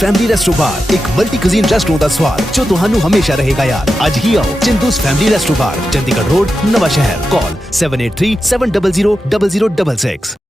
Family ਰੈਸਟੋਬਾਰ ਇੱਕ multi cuisine restaurant ਦਾ ਸਵਾਦ ਜੋ ਤੁਹਾਨੂੰ ਹਮੇਸ਼ਾ ਰਹੇਗਾ ਯਾਦ ਅੱਜ ਹੀ ਆਓ Chindus family resto Chandigarh road Nawanshahr call 7837000066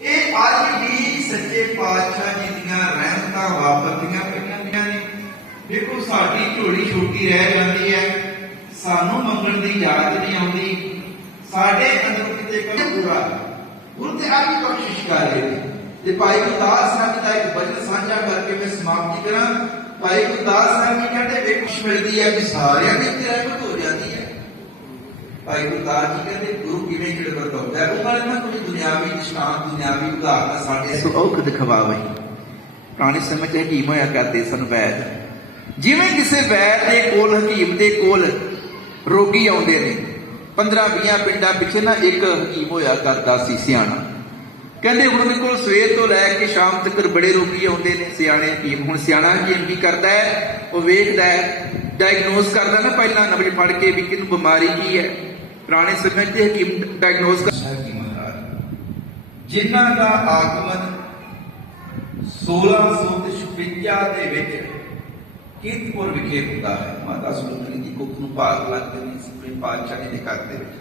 ਇਹ ਅੱਜ ਵੀ ਸੱਚੇ ਪਾਤਸ਼ਾਹ ਜੀ ਦੀਆਂ ਰਹਿਮਤਾਂ ਵਾਪਰਦੀਆਂ ਪਈਆਂ ਨੇ ਦੇਖੋ, ਸਾਡੀ ਝੋਲੀ ਛੋਟੀ ਰਹਿ ਜਾਂਦੀ ਹੈ। ਸਾਨੂੰ ਮੰਗਣ ਦੀ ਯਾਦ ਨਹੀਂ ਆਉਂਦੀ। ਸਾਡੇ ਅੰਦਰ ਕਿਤੇ ਕੋਈ ਪੂਰਾ ਗੁਰੂ ਤੇ ਆਪ ਹੀ ਕੋਸ਼ਿਸ਼ ਕਰ ਰਹੇ ਨੇ। ਤੇ ਭਾਈ ਗੁਰਦਾਸ ਸਾਹਿਬ ਦਾ ਇੱਕ ਬਚਨ ਸਾਂਝਾ ਕਰਕੇ ਮੈਂ ਸਮਾਪਤੀ ਕਰਾਂ। ਭਾਈ ਗੁਰਦਾਸ ਸਾਹਿਬ ਜੀ ਕਹਿੰਦੇ ਵੇਖੁਸ਼ ਮਿਲਦੀ ਹੈ ਕਿ ਸਾਰਿਆਂ ਦੀ ਰਹਿਮਤ ਹੋ ਜਾਂਦੀ ਹੈ। ਭਾਈ ਗੁਰਦਾਸ ਜੀ ਕਹਿੰਦੇ, ਗੁਰੂ ਕਿਵੇਂ ਕਿਹੜੇ ਹੁੰਦਾ ਹੈ? ਉਹਨਾਂ ਨੇ ਨਾ ਕੋਈ ਦੁਨਿਆਵੀ ਨਿਸ਼ਾਨ ਦੁਨਿਆਵੀ ਉਦਾਹਰਨ ਸਾਡੇ ਸੁਖ ਦਿਖਾਵੇ ਪੁਰਾਣੇ ਸਮੇਂ 'ਚ ਹਕੀਮ ਹੋਇਆ ਕਰਦੇ ਸਨ ਵੈਦ। ਜਿਵੇਂ ਕਿਸੇ ਵੈਦ ਦੇ ਕੋਲ, ਹਕੀਮ ਦੇ ਕੋਲ ਰੋਗੀ ਆਉਂਦੇ ਨੇ 15 20 ਪਿੰਡਾਂ ਪਿੱਛੇ ਨਾ ਇੱਕ ਹਕੀਮ ਹੋਇਆ ਕਰਦਾ ਸੀ ਸਿਆਣਾ। ਕਹਿੰਦੇ ਹੁਣ ਮੇਰੇ ਕੋਲ ਸਵੇਰ ਤੋਂ ਲੈ ਕੇ ਸ਼ਾਮ ਤੱਕ ਬੜੇ ਰੋਗੀ ਆਉਂਦੇ ਨੇ, ਸਿਆਣੇ ਹਕੀਮ, ਹੁਣ ਸਿਆਣਾ ਹਕੀਮ ਕੀ ਕਰਦਾ ਹੈ? ਉਹ ਵੇਖਦਾ ਹੈ ਡਾਇਗਨੋਸ ਕਰਦਾ ਨਾ ਪਹਿਲਾਂ ਨਬਜ ਫੜ ਕੇ ਵੀ ਕਿਹਨੂੰ ਬਿਮਾਰੀ ਕੀ ਹੈ। ਪੁਰਾਣੇ ਸਮੇਂ 'ਚ ਹਕੀਮ ਡਾਇਗਨੋਸ ਕਰ ਸਾਹਿਬ ਜੀ ਮਹਾਰਾਜ, ਜਿਨ੍ਹਾਂ ਦਾ ਆਗਮਨ 1656 ਦੇ ਵਿੱਚ ਕੀਰਤਪੁਰ ਵਿਖੇ ਹੁੰਦਾ ਹੈ, ਮਾਤਾ ਸੁੰਦਰੀ ਦੀ ਕੁੱਖ ਨੂੰ ਭਾਗ ਲੱਗਦੇ ਨੇ ਸੁਪਰੇ ਪਾਤਸ਼ਾਹ ਦੇ ਘਰ ਦੇ ਵਿੱਚ।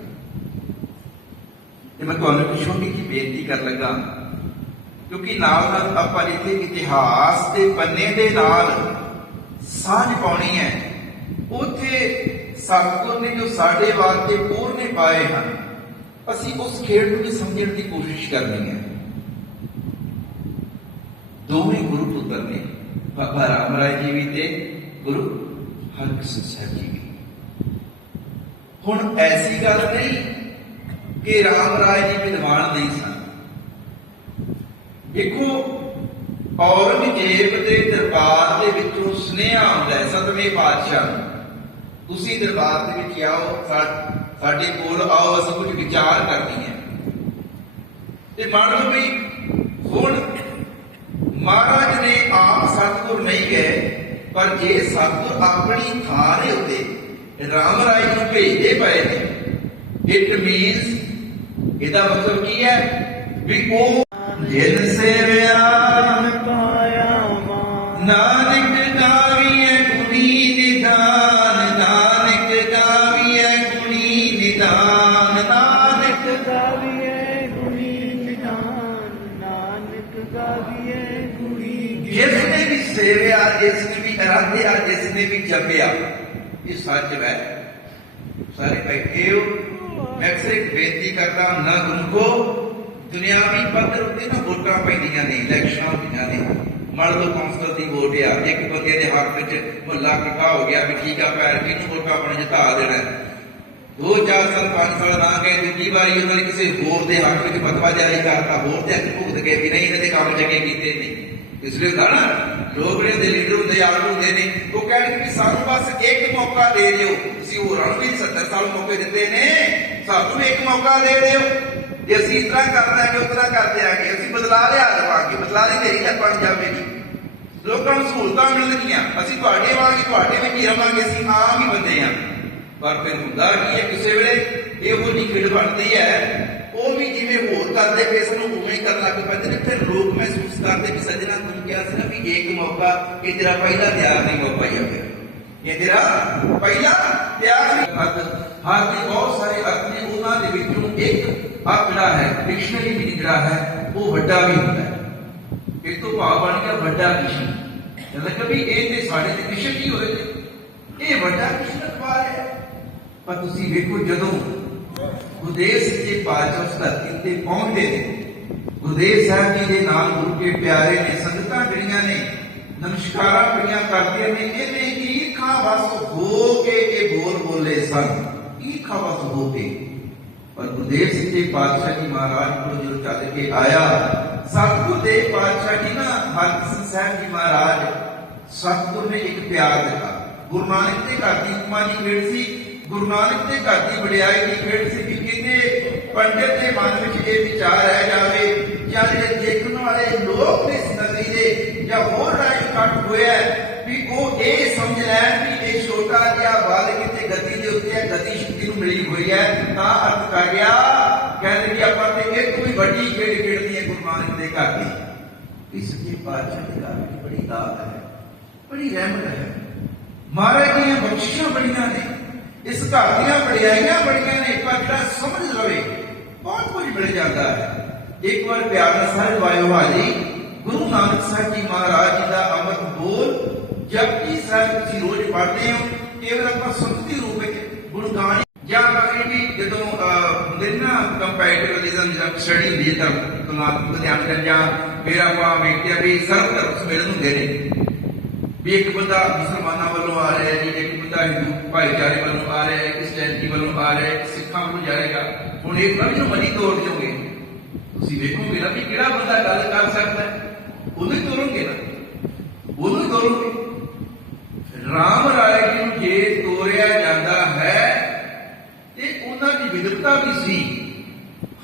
ਤੇ ਮੈਂ ਤੁਹਾਨੂੰ ਇੱਕ ਛੋਟੀ ਜਿਹੀ ਬੇਨਤੀ ਕਰ ਲੱਗਾ, ਕਿਉਂਕਿ ਨਾਲ ਨਾਲ ਆਪਾਂ ਜਿੱਥੇ ਇਤਿਹਾਸ ਦੇ ਪੰਨੇ ਦੇ ਨਾਲ ਸਾਂਝ ਪਾਉਣੀ ਹੈ। ਉੱਥੇ ਸਤਿਗੁਰ ਨੇ ਜੋ ਸਾਡੇ ਵਾਸਤੇ ਪੂਰਨੇ ਪਾਏ ਹਨ, ਅਸੀਂ ਉਸ ਖੇਡ ਨੂੰ ਵੀ ਸਮਝਣ ਦੀ ਕੋਸ਼ਿਸ਼ ਕਰਨੀ ਹੈ। ਦੋਵੇਂ ਗੁਰੂ ਪੁੱਤਰ ਨੇ, ਬਾਬਾ ਰਾਮ ਰਾਏ ਜੀ ਵੀ ਤੇ ਗੁਰੂ ਹਰਕ੍ਰਿਸ਼ਨ ਸਾਹਿਬ ਜੀ ਵੀ ਹੁਣ ਐਸੀ ਗੱਲ ਨਹੀਂ ਕਿ ਰਾਮ ਰਾਏ ਜੀ ਵਿਦਵਾਨ ਨਹੀਂ ਸਨ। ਦੇਖੋ, ਔਰੰਗਜ਼ੇਬ ਦੇ ਦਰਬਾਰ ਦੇ ਵਿੱਚੋਂ ਸੁਨੇਹਾ ਆਉਂਦਾ ਹੈ, ਸਤਵੇਂ ਪਾਤਸ਼ਾਹ ਨੂੰ। ਤੁਸੀਂ ਦਰਬਾਰ ਦੇ ਵਿੱਚ ਆਓ ਸਾਡੇ ਕੋਲ ਆਓ, ਅਸੀਂ ਕੁਝ ਵਿਚਾਰ ਕਰਨੀ ਹੈ। ਤੇ ਮੰਨ ਲਓ ਵੀ ਹੁਣ ਮਹਾਰਾਜ ਨੇ ਆਪ ਸਤਿਗੁਰ ਨਹੀਂ ਗਏ। ਪਰ ਜੇ ਸਤਿਗੁਰ ਆਪਣੀ ਥਾਂ ਦੇ ਉੱਤੇ ਰਾਮ ਰਾਏ ਨੂੰ ਭੇਜਦੇ ਪਏ ਨੇ ਇਟ ਮੀਨਸ ਇਹਦਾ ਮਤਲਬ ਕੀ ਹੈ? ਵੀ ਉਹ ਜਿਨ ਸੇਵਿਆ ਨਾਨਕ ਗਾਵੀਐ ਗੁਣੀ ਨਿਧਾਨ, ਨਾਨਕ ਗਾਵੀਐ ਗੁਣੀ ਨਿਧਾਨ। ਨਾਨਕ ਗਾਵੀਏ ਗੁਣੀ ਨਿਧਾਨ, ਨਾਨਕ ਗਾਵੀਏ ਗੁਣੀ ਜਿਸ ਨੇ ਵੀ ਸੇਵਿਆ, ਜਿਸ ਨੇ ਵੀ ਅਰਾਧਿਆ ਜਿਸ ਨੇ ਵੀ ਜਪਿਆ, ਇਹ ਸੱਚ ਹੈ। ਸਾਰੇ ਬੈਠੇ ਹੋ। ਮੈਂ ਅਕਸਰ ਬੇਨਤੀ ਕਰਦਾ, ਨਾ ਗੁੰਕੋ ਦੁਨਿਆਵੀ ਪੱਧਰ ਉੱਤੇ ਨਾ ਵੋਟਾਂ ਪੈਂਦੀਆਂ ਨੇ, ਇਲੈਕਸ਼ਨਾਂ ਹੁੰਦੀਆਂ ਨੇ। ਮੰਨ ਲਓ ਕੌਂਸਲ ਦੀ ਵੋਟ ਆ, ਇੱਕ ਬੰਦੇ ਦੇ ਹੱਕ ਵਿੱਚ ਮੁੱਲਾ ਇਕੱਠਾ ਹੋ ਗਿਆ, ਵੀ ਠੀਕ ਆ ਪੈਰ ਕਿਹਨੂੰ ਵੋਟਾਂ ਆਪਣੇ ਜਿਤਾ ਦੇਣਾ। ਦੋ ਚਾਰ ਸਾਲ, ਪੰਜ ਸਾਲ ਨਾ ਗਏ, ਦੂਜੀ ਵਾਰੀ ਉਹਨਾਂ ਨੇ ਕਿਸੇ ਹੋਰ ਦੇ ਹੱਕ ਵਿੱਚ ਫਤਵਾ ਜਾਰੀ ਕਰਤਾ। ਹੋਰ ਤੇ ਅੱਗੇ ਭੁਗਤ ਗਏ ਵੀ ਨਹੀਂ, ਇਹਨਾਂ ਦੇ ਕੰਮ ਚੰਗੇ ਕੀਤੇ ਨਹੀਂ ਇਸ ਲਈ ਹੁੰਦਾ ਨਾ ਦੇ ਲੀਡਰ ਹੁੰਦੇ ਆਗੂ ਹੁੰਦੇ ਨੇ, ਉਹ ਕਹਿੰਦੇ ਕਿ ਸਾਨੂੰ ਬਸ ਇੱਕ ਮੌਕਾ ਦੇ ਦਿਓ। ਤੁਸੀਂ ਹੋਰਾਂ ਵੀ 70 ਸਾਲ ਮੌਕੇ ਦਿੱਤੇ ਨੇ। ਸਾਨੂੰ ਇੱਕ ਮੌਕਾ ਦੇ ਦਿਓ। ਜੇ ਅਸੀਂ ਇਸ ਤਰ੍ਹਾਂ ਕਰ ਦਾਂਗੇ ਉਸ ਤਰ੍ਹਾਂ ਕਰ ਦਿਆਂਗੇ ਅਸੀਂ ਬਦਲਾ ਲਿਆ ਲਵਾਂਗੇ ਬਦਲਾ ਦੀ ਢੇਰੀ ਲੱਗ ਬਣ ਜਾਵੇਗੀ ਲੋਕਾਂ ਨੂੰ ਸਹੂਲਤਾਂ ਮਿਲਣਗੀਆਂ। ਅਸੀਂ ਤੁਹਾਡੇ ਵਾਂਗੇ ਤੁਹਾਡੇ ਵਿੱਚ ਹੀ ਰਵਾਂਗੇ ਅਸੀਂ ਆਮ ਹੀ ਬੰਦੇ ਆ ਪਰ ਫਿਰ ਹੁੰਦਾ ਕੀ ਹੈ, ਕਿਸੇ ਵੇਲੇ ਇਹੋ ਜਿਹੀ ਖੇਡ ਬਣਦੀ ਹੈ ਉਹ ਹੋਰ ਕਰਦੇ ਪਏ ਸਨ ਉਵੇਂ ਹੀ ਕਰਨ ਲੱਗ ਪੈਂਦੇ ਨੇ ਫਿਰ ਲੋਕ ਮਹਿਸੂਸ ਕਰਦੇ ਕਿ ਸੱਜਣਾ ਤੂੰ ਕਿਹਾ ਸੀ ਨਾ ਵੀ ਇੱਕ ਮੌਕਾ, ਇਹ ਤੇਰਾ ਪਹਿਲਾ ਤਿਆਰ ਨਹੀਂ ਹੋ ਪਾਇਆ ਫਿਰ। ਇਹ ਤੇਰਾ ਪਹਿਲਾ ਤਿਆਰ ਨਹੀਂ। ਹੱਥ ਹੱਥ ਦੇ ਬਹੁਤ ਸਾਰੇ ਅਰਥ ਨੇ, ਉਹਨਾਂ ਦੇ ਵਿੱਚੋਂ ਇੱਕ ਆ ਜਿਹੜਾ ਹੈ ਡਿਕਸ਼ਨਰੀ ਵੀ ਜਿਹੜਾ ਹੈ, ਉਹ ਵੱਡਾ ਵੀ ਹੁੰਦਾ ਹੈ। ਇਹ ਤੋਂ ਭਾਵ ਬਣ ਗਿਆ ਵੱਡਾ ਕਿਸ਼ਨ ਮਤਲਬ ਕਿ ਇਹ ਤੇ ਸਾਡੇ ਤੇ ਕਿਸ਼ਨ ਕੀ ਹੋਏ ਤੇ, ਇਹ ਵੱਡਾ ਕਿਸ਼ਨ ਅਖਬਾਰ ਹੈ। ਪਰ ਤੁਸੀਂ ਵੇਖੋ ਜਦੋਂ ਗੁਰਦੇਵ ਦੇ ਪਾਤਸ਼ਾਹ ਉਸ ਧਰਤੀ ਤੇ ਪਹੁੰਚਦੇ ਨੇ। ਗੁਰਦੇਵ ਸਾਹਿਬ ਜੀ ਦੇ ਨਾਲ ਗੁਰੂ ਕੇ ਪਿਆਰੇ ਨੇ, ਸੰਗਤਾਂ ਜਿਹੜੀਆਂ ਨੇ, ਨਮਸਕਾਰਾਂ ਕਰੀਆਂ ਕਰਦੀਆਂ ਨੇ, ਇਹਨੇ ਈਰਖਾ ਵਸ ਹੋ ਕੇ ਇਹ ਬੋਲ ਬੋਲੇ ਸਨ? ਈਰਖਾ ਵਸ ਹੋ ਕੇ? ਪਰ ਗੁਰਦੇਵ ਸਿੰਘ ਜੀ ਪਾਤਸ਼ਾਹ ਜੀ ਮਹਾਰਾਜ ਕੋਲ ਜਦੋਂ ਚੱਲ ਕੇ ਆਇਆ, ਸਤਿਗੁਰ ਦੇ ਪਾਤਸ਼ਾਹ ਜੀ ਨਾ ਹਰਕ੍ਰਿਸ਼ਨ ਸਾਹਿਬ ਜੀ ਮਹਾਰਾਜ, ਸਤਿਗੁਰ ਨੇ ਇੱਕ ਪਿਆਰ ਦਿੱਤਾ। ਗੁਰੂ ਨਾਨਕ ਦੇ ਘਰ ਦੀ ਉਪਮਾ ਦੀ ਖੇਡ ਸੀ ਗੁਰੂ ਨਾਨਕ ਦੇ ਘਰ ਦੀ ਵਡਿਆਈ ਦੀ ਖੇਡ ਸੀ ਕਿ ਕਿਤੇ ਪੰਡਿਤ ਦੇ ਮਨ ਵਿੱਚ ਇਹ ਵਿਚਾਰ ਰਹਿ ਜਾਵੇ ਜਾਂ ਜਿਹੜੇ ਦੇਖਣ ਵਾਲੇ ਲੋਕ ਇਸ ਨਗਰੀ ਦੇ ਜਾਂ ਹੋਰ ਰਾਜ ਇਕੱਠ ਹੋਇਆ ਵੀ ਉਹ ਇਹ ਸਮਝ ਲੈਣ ਵੀ ਇਹ ਛੋਟਾ ਜਿਹਾ ਬਾਲ ਕਿਤੇ ਗਤੀ ਦੇ ਉੱਤੇ ਹੈ ਗਤੀ ਸ਼ਕਤੀ ਨੂੰ ਮਿਲੀ ਹੋਈ ਹੈ, ਤਾਂ ਅਰਥ ਕਰ ਗਿਆ, ਕਹਿੰਦੇ ਕਿ ਆਪਾਂ ਤੇ ਇਹ ਕੋਈ ਵੱਡੀ ਖੇਡ ਖੇਡਦੀ ਹੈ ਗੁਰੂ ਨਾਨਕ ਦੇ ਘਰ ਦੀ। ਇਸ ਦੇ ਪਾਤਸ਼ਾਹ ਦੇ ਘਰ ਦੀ ਬੜੀ ਦਾਤ ਹੈ, ਬੜੀ ਰਹਿਮਤ ਹੈ। ਮਹਾਰਾਜ ਦੀਆਂ ਬਖਸ਼ਿਸ਼ਾਂ ਬੜੀਆਂ ਨੇ। ਇਸ ਘਰ ਦੀਆਂ ਵਡਿਆਈਆਂ ਬੜੀਆਂ ਨੇ ਪਰ ਜਿਹੜਾ ਸਮਝ ਲਵੇ ਬਹੁਤ ਕੁਝ ਮਿਲ ਜਾਂਦਾ ਹੈ। ਇੱਕ ਵਾਰ ਪਿਆਰ ਨਾਲ ਸਾਰੇ ਵਾਇਓ ਹਾਲੀ ਗੁਰੂ ਨਾਨਕ ਸਾਹਿਬ ਜੀ ਮਹਾਰਾਜ ਜੀ ਦਾ ਅੰਮ੍ਰਿਤ ਬੋਲ ਜਪਜੀ ਸਾਹਿਬ ਤੁਸੀਂ ਰੋਜ਼ ਪੜ੍ਹਦੇ ਹੋ ਕੇਵਲ ਆਪਾਂ ਸੁਣਤੀ ਰੂਪ ਵਿੱਚ ਗੁਣਗਾਨ ਜਾਂ ਕਹੇ ਜਦੋਂ ਅਹ, ਹੁੰਦੇ ਨਾ ਕੰਪੈਰੀਟਿਵਿਜ਼ਮ ਜਾਂ ਸਟੱਡੀ ਹੁੰਦੀ ਹੈ ਤਾਂ ਤੁਲਨਾਤਮਕ ਧਿਆਨ ਜਾਂ ਫਿਰ ਆਪਾਂ ਵੇਖਦੇ ਆ ਵੀ ਸਰਵ ਧਰਮ ਸੰਮੇਲਨ ਹੁੰਦੇ ਨੇ। ਵੀ ਇੱਕ ਬੰਦਾ ਮੁਸਲਮਾਨਾਂ ਵੱਲੋਂ ਆ ਰਿਹਾ ਹੈ ਜੀ ਇੱਕ ਬੰਦਾ ਹਿੰਦੂ ਭਾਈਚਾਰੇ ਵੱਲੋਂ ਆ ਰਿਹਾ ਹੈ ਕ੍ਰਿਸਚੀਅਨਟੀ ਵੱਲੋਂ ਆ ਰਿਹਾ ਹੈ, ਸਿੱਖਾਂ ਵੱਲੋਂ ਜਾਏਗਾ ਹੁਣ ਇਹ ਕਵੀ ਨੂੰ ਮਨੀ ਤੋੜ ਦਿਓਗੇ, ਤੁਸੀਂ ਵੇਖੋਗੇ ਨਾ ਵੀ ਕਿਹੜਾ ਬੰਦਾ ਗੱਲ ਕਰ ਸਕਦਾ ਉਹਨੂੰ ਹੀ ਤੋੜੋਗੇ ਨਾ। ਉਹਨੂੰ ਤੋੜੋਗੇ ਰਾਮ ਰਾਏ ਜੀ ਨੂੰ ਜੇ ਤੋੜਿਆ ਜਾਂਦਾ ਹੈ, ਤੇ ਉਹਨਾਂ ਦੀ ਵਿਦਵਤਾ ਵੀ ਸੀ।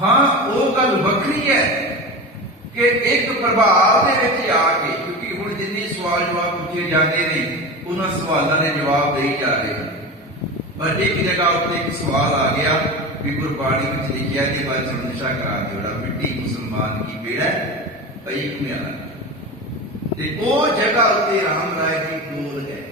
ਹਾਂ, ਉਹ ਗੱਲ ਵੱਖਰੀ ਹੈ ਕਿ ਇੱਕ ਪ੍ਰਭਾਵ ਦੇ ਵਿੱਚ ਆ ਕੇ, ਕਿਉਂਕਿ ਹੁਣ ਜਿੰਨੀ ਸਵਾਲ ਜਵਾਬ ਪੁੱਛੇ ਜਾਂਦੇ ਨੇ ਉਹਨਾਂ ਸਵਾਲਾਂ ਦੇ ਜਵਾਬ ਦੇਈ ਜਾ ਰਹੇ ਹਨ। ਪਰ ਇੱਕ ਜਗ੍ਹਾ ਉੱਤੇ ਇੱਕ ਸਵਾਲ ਆ ਗਿਆ ਵੀ ਗੁਰਬਾਣੀ ਵਿੱਚ ਲਿਖਿਆ ਕਿ ਬਾਅਦ ਸੰਦੇਸ਼ਾ ਕਰਾ ਦਿਓੜਾ ਮਿੱਟੀ ਮੁਸਲਮਾਨ ਕੀ ਪੇੜਾ ਪਈ ਕੁਮਿਆਲਾ ਤੇ ਉਹ ਜਗ੍ਹਾ ਉੱਤੇ ਰਾਮ ਰਾਏ ਜੀ ਡੋਲ ਗਏ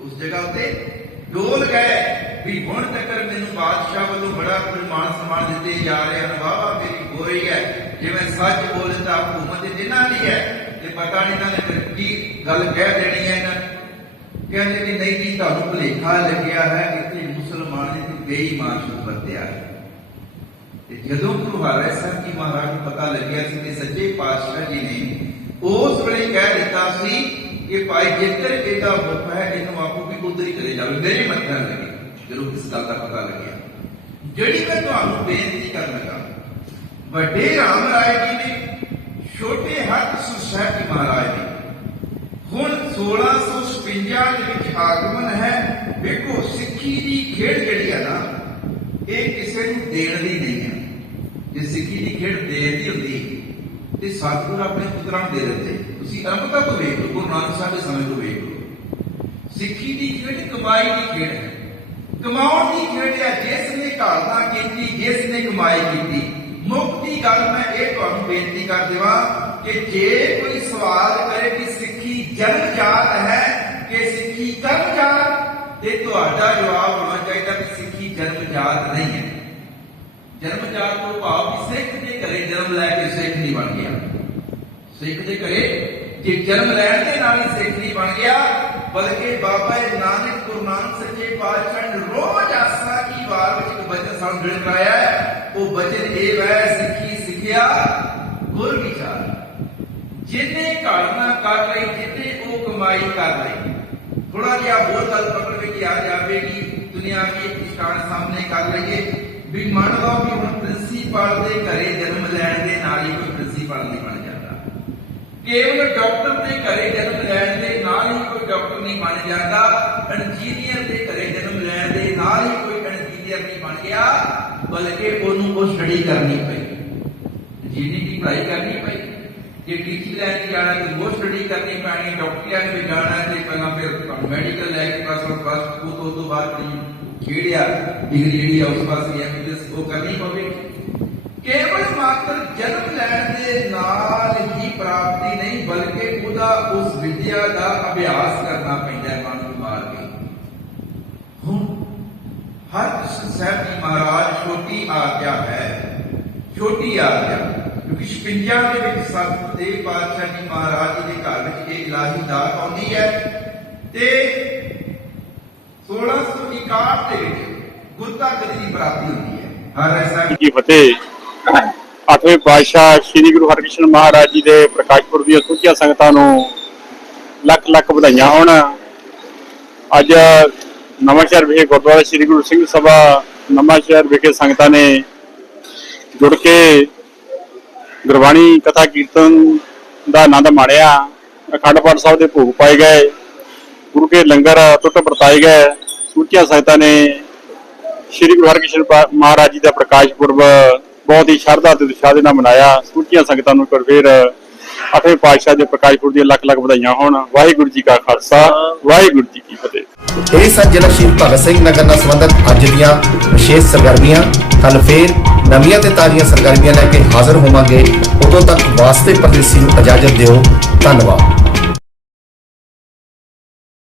ਉਸ ਜਗ੍ਹਾ ਉੱਤੇ ਡੋਲ ਗਏ ਵੀ ਹੁਣ ਤੱਕ ਮੈਨੂੰ ਬਾਦਸ਼ਾਹ ਵੱਲੋਂ ਬੜਾ ਪ੍ਰਮਾਣ ਸਨਮਾਨ ਦਿੱਤੇ ਜਾ ਰਹੇ ਹਨ। ਵਾਹ ਮੇਰੀ ਹੋਈ ਹੈ। ਜਿਵੇਂ ਸੱਚ ਬੋਲੇ ਤਾਂ ਹਕੂਮਤ ਜਿਨ੍ਹਾਂ ਦੀ ਹੈ ਤੇ ਪਤਾ ਨਹੀਂ ਇਹਨਾਂ ਨੇ ਫਿਰ ਕੀ ਗੱਲ ਕਹਿ ਦੇਣੀ ਹੈ ਇਹਨਾਂ ਨੇ। ਕਹਿੰਦੇ ਕਿ ਨਹੀਂ ਜੀ ਤੁਹਾਨੂੰ ਭੁਲੇਖਾ ਲੱਗਿਆ ਹੈ ਇੱਥੇ ਮੁਸਲਮਾਨ ਨੇ ਤੇ ਬੇਈਮਾਨ ਸ਼ਬਦ ਵਰਤਿਆ ਹੈ। ਤੇ ਜਦੋਂ ਗੁਰੂ ਹਰਿ ਸਾਹਿਬ ਜੀ ਮਹਾਰਾਜ ਨੂੰ ਪਤਾ ਲੱਗਿਆ ਸੀ ਕਿ ਸੱਚੇ ਪਾਤਸ਼ਾਹ ਜੀ ਨੇ ਉਸ ਵੇਲੇ ਕਹਿ ਦਿੱਤਾ ਸੀ ਕਿ ਭਾਈ ਜੇਕਰ ਇਹਦਾ ਹੁਕਮ ਹੈ, ਇਹਨੂੰ ਆਪੋ ਵੀ ਉਧਰ ਹੀ ਚਲੇ ਜਾਵੇ ਮੇਰੇ ਮੱਥੇ ਨਾਲ ਲੱਗੇ। ਜਦੋਂ ਇਸ ਗੱਲ ਦਾ ਪਤਾ ਲੱਗਿਆ। ਜਿਹੜੀ ਮੈਂ ਤੁਹਾਨੂੰ ਬੇਨਤੀ ਕਰਨ ਲੱਗਾ, ਵੱਡੇ ਰਾਮ ਰਾਏ ਜੀ ਨੇ ਛੋਟੇ ਹੱਥ ਸੁਸਾਇਟੀ ਮਹਾਰਾਜ ਜੀ ਹੁਣ 1656 ਦੇ ਵਿੱਚ ਆਗਮਨ ਹੈ। ਵੇਖੋ, ਸਿੱਖੀ ਦੀ ਖੇਡ ਜਿਹੜੀ ਹੈ ਨਾ, ਇਹ ਕਿਸੇ ਨੂੰ ਦੇਣ ਦੀ ਨਹੀਂ ਹੈ। ਜੇ ਸਿੱਖੀ ਦੀ ਖੇਡ ਦੇਣ ਦੀ ਹੁੰਦੀ, ਤੇ ਸਤਿਗੁਰ ਆਪਣੇ ਪੁੱਤਰਾਂ ਨੂੰ ਦੇ ਦਿੰਦੇ। ਤੁਸੀਂ ਅਰੰਭਤਾ ਤੋਂ ਵੇਖ ਲਓ, ਗੁਰੂ ਨਾਨਕ ਸਾਹਿਬ ਦੇ ਸਮੇਂ ਤੋਂ ਵੇਖ ਲਓ। ਸਿੱਖੀ ਦੀ ਖੇਡ, ਕਮਾਈ ਦੀ ਖੇਡ ਹੈ। ਕਮਾਉਣ ਦੀ ਖੇਡ ਹੈ ਜਿਸ ਨੇ ਘਾਲਣਾ ਕੀਤੀ ਜਿਸ ਨੇ ਕਮਾਈ ਕੀਤੀ ਮੁੱਖ ਦੀ ਗੱਲ ਮੈਂ ਇਹ ਤੁਹਾਨੂੰ ਬੇਨਤੀ ਕਰ ਦੇਵਾਂ ਕਿ ਜੇ ਕੋਈ ਸਵਾਲ ਕਰੇ ਕਿ ਸਿੱਖੀ ਜਨਮਜਾਤ ਹੈ ਕਿ ਸਿੱਖੀ ਕਰਮਜਾਤ ਤੇ ਤੁਹਾਡਾ ਜਵਾਬ ਹੋਣਾ ਚਾਹੀਦਾ ਕਿ ਸਿੱਖੀ ਜਨਮਜਾਤ ਨਹੀਂ ਹੈ। ਜਨਮਜਾਤ ਤੋਂ ਭਾਵ ਕਿ ਸਿੱਖ ਦੇ ਘਰੇ ਜਨਮ ਲੈ ਕੇ ਸਿੱਖ ਨਹੀਂ ਬਣ ਗਿਆ। ਸਿੱਖ ਦੇ ਘਰੇ ਜੇ ਜਨਮ ਲੈਣ ਦੇ ਨਾਲ ਹੀ ਸਿੱਖ ਨਹੀਂ ਬਣ ਗਿਆ, ਬਲਕਿ ਬਾਬਾ ਨਾਨਕ ਗੁਰੂ ਨਾਨਕ ਸੱਚੇ ਪਾਤਸ਼ਾਹ ਨੇ ਰੋਜ਼ ਆਸਾ ਕੀ ਵਾਰ ਵਿੱਚ ਇੱਕ ਬਚਨ ਸਾਨੂੰ ਮਿਲ ਕਰਾਇਆ ਹੈ ਉਹ ਬਚਨ ਇਹ ਵੈ ਸਿੱਖੀ ਸਿੱਖਿਆ ਗੁਰ ਵਿਚਾਰ। ਜਿੰਨੇ ਕਾਰਨਾ ਕਰ ਲਈ, ਜਿੰਨੇ ਉਹ ਕਮਾਈ ਕਰ ਲਈ ਥੋੜਾ ਜਿਹਾ ਹੋਰ ਗੱਲ ਪਕੜ ਵਿੱਚ ਆ ਜਾਵੇਗੀ ਦੁਨੀਆ ਦੀ ਨਿਸ਼ਾਨ ਸਾਹਮਣੇ ਕਰ ਲਈਏ ਵੀ ਮੰਨ ਲਓ ਕਿ ਹੁਣ ਪ੍ਰਿੰਸੀਪਲ ਦੇ ਘਰੇ ਜਨਮ ਲੈਣ ਦੇ ਨਾਲ ਹੀ ਕੋਈ ਪ੍ਰਿੰਸੀਪਲ ਨਹੀਂ ਬਣ ਜਾਂਦਾ। ਕੇਵਲ ਡਾਕਟਰ ਦੇ ਘਰੇ ਜਨਮ ਲੈਣ ਦੇ ਨਾਲ ਹੀ ਕੋਈ ਡਾਕਟਰ ਨਹੀਂ ਬਣ ਜਾਂਦਾ, ਇੰਜੀਨੀਅਰ ਦੇ ਘਰੇ ਜਨਮ ਲੈਣ ਦੇ ਨਾਲ ਹੀ ਕੋਈ ਇੰਜੀਨੀਅਰ ਨਹੀਂ ਬਣ ਗਿਆ। ਬਲਕਿ ਉਹਨੂੰ ਉਹ ਸਟੱਡੀ ਕਰਨੀ ਪਈ। ਇੰਜੀਨੀਅਰਿੰਗ ਦੀ ਪੜ੍ਹਾਈ ਕਰਨੀ ਪਈ, ਜੇ ਟੀਚਿੰਗ ਲਾਈਨ 'ਚ ਜਾਣਾ ਤੇ ਉਹ ਸਟੱਡੀ ਕਰਨੀ ਪੈਣੀ ਡਾਕਟਰੀ ਲਾਈਨ ਵਿੱਚ ਜਾਣਾ ਤੇ ਪਹਿਲਾਂ ਫਿਰ ਮੈਡੀਕਲ ਲਾਈਨ ਦੇ ਪਾਸ ਉਹ ਬਸ ਉਹ ਤੋਂ ਤੋਂ ਬਾਅਦ ਜਿਹੜੀ ਖੇੜਿਆ ਡਿਗਰੀ ਜਿਹੜੀ ਆ ਉਸ ਪਾਸੇ ਐਮਬੀਬੀਐਸ ਉਹ ਕਰਨੀ ਪਵੇਗੀ ਕੇਵਲ ਮਾਤਰ ਜਨਮ ਲੈਣ ਦੇ ਨਾਲ ਹੀ ਪ੍ਰਾਪਤੀ ਨਹੀਂ, ਬਲਕਿ ਉਹਦਾ ਉਸ ਵਿਦਿਆ ਦਾ ਅਭਿਆਸ ਕਰਨਾ ਪੈਂਦਾ ਹੈ ਮਨ ਨੂੰ ਮਾਰ ਕੇ ਹੁਣ ਹਰ ਕ੍ਰਿਸ਼ਨ ਸਾਹਿਬ ਜੀ ਮਹਾਰਾਜ, ਛੋਟੀ ਆਗਿਆ ਹੈ। ਛੋਟੀ ਆਗਿਆ, ਕਿਉਂਕਿ 56 ਦੇ ਵਿੱਚ ਸੰਤ ਪਾਤਸ਼ਾਹ ਜੀ ਮਹਾਰਾਜ ਜੀ ਦੇ ਘਰ ਵਿੱਚ ਇਹ ਇਲਾਹੀ ਦਾਤ ਆਉਂਦੀ ਹੈ ਤੇ 1661 ਦੇ ਵਿੱਚ ਗੁਰਤਾ ਗਦੀ ਦੀ ਪ੍ਰਾਪਤੀ ਹੁੰਦੀ ਹੈ। ਹਰ ਐਸਾ ਜੀ, ਫਤਿਹ। ਅੱਠਵੇਂ ਪਾਤਸ਼ਾਹ ਸ੍ਰੀ ਗੁਰੂ ਹਰਕ੍ਰਿਸ਼ਨ ਮਹਾਰਾਜ ਜੀ ਦੇ ਪ੍ਰਕਾਸ਼ ਪੁਰਬ ਦੀਆਂ ਸੁੱਚੀਆਂ ਸੰਗਤਾਂ ਨੂੰ ਲੱਖ ਲੱਖ ਵਧਾਈਆਂ ਹੋਣ। ਅੱਜ ਨਵਾਂਸ਼ਹਿਰ ਵਿਖੇ ਗੁਰਦੁਆਰਾ ਸ੍ਰੀ ਗੁਰੂ ਸਿੰਘ ਸਭਾ, ਨਵਾਂਸ਼ਹਿਰ ਵਿਖੇ ਸੰਗਤਾਂ ਨੇ ਜੁੜ ਕੇ ਗੁਰਬਾਣੀ ਕਥਾ ਕੀਰਤਨ ਦਾ ਆਨੰਦ ਮਾਣਿਆ। ਅਖੰਡ ਪਾਠ ਸਾਹਿਬ ਦੇ ਭੋਗ ਪਾਏ ਗਏ। ਗੁਰੂ ਕੇ ਲੰਗਰ ਟੁੱਟ ਵਰਤਾਏ ਗਏ। ਸੁੱਚੀਆਂ ਸੰਗਤਾਂ ਨੇ ਸ਼੍ਰੀ ਗੁਰੂ ਹਰਕ੍ਰਿਸ਼ਨ ਪਾ- ਮਹਾਰਾਜ ਜੀ ਦਾ ਪ੍ਰਕਾਸ਼ ਪੁਰਬ ਬਹੁਤ ਹੀ ਸ਼ਰਧਾ ਤੇ ਉਤਸ਼ਾਹ ਦੇ ਨਾਲ ਮਨਾਇਆ। ਸੁੱਚੀਆਂ ਸੰਗਤਾਂ ਨੂੰ ਇੱਕ ਵਾਰ ਫਿਰ ਅੱਠਵੇਂ ਪਾਤਸ਼ਾਹ ਦੇ ਪ੍ਰਕਾਸ਼ ਦੀਆਂ ਲੱਖ ਲੱਖ ਵਧਾਈਆਂ ਹੋਣ। ਵਾਹਿਗੁਰੂ ਜੀ ਕਾ ਖਾਲਸਾ, ਵਾਹਿਗੁਰੂ ਜੀ ਕੀ ਫਤਿਹ। ਇਹ ਸਨ ਜਿਹੜਾ ਸ਼ਹੀਦ ਭਗਤ ਸਿੰਘ ਨਗਰ ਨਾਲ ਸੰਬੰਧਿਤ ਅੱਜ ਦੀਆਂ ਵਿਸ਼ੇਸ਼ ਸਰਗਰਮੀਆਂ ਕੱਲ ਫੇਰ ਨਵੀਆਂ ਤੇ ਤਾਜ਼ੀਆਂ ਸਰਗਰਮੀਆਂ ਲੈ ਕੇ ਹਾਜ਼ਰ ਹੋਵਾਂਗੇ। ਉਦੋਂ ਤੱਕ ਵਾਸਤੇ ਪਰਦੇਸੀ ਨੂੰ ਇਜਾਜ਼ਤ ਦਿਓ। ਧੰਨਵਾਦ।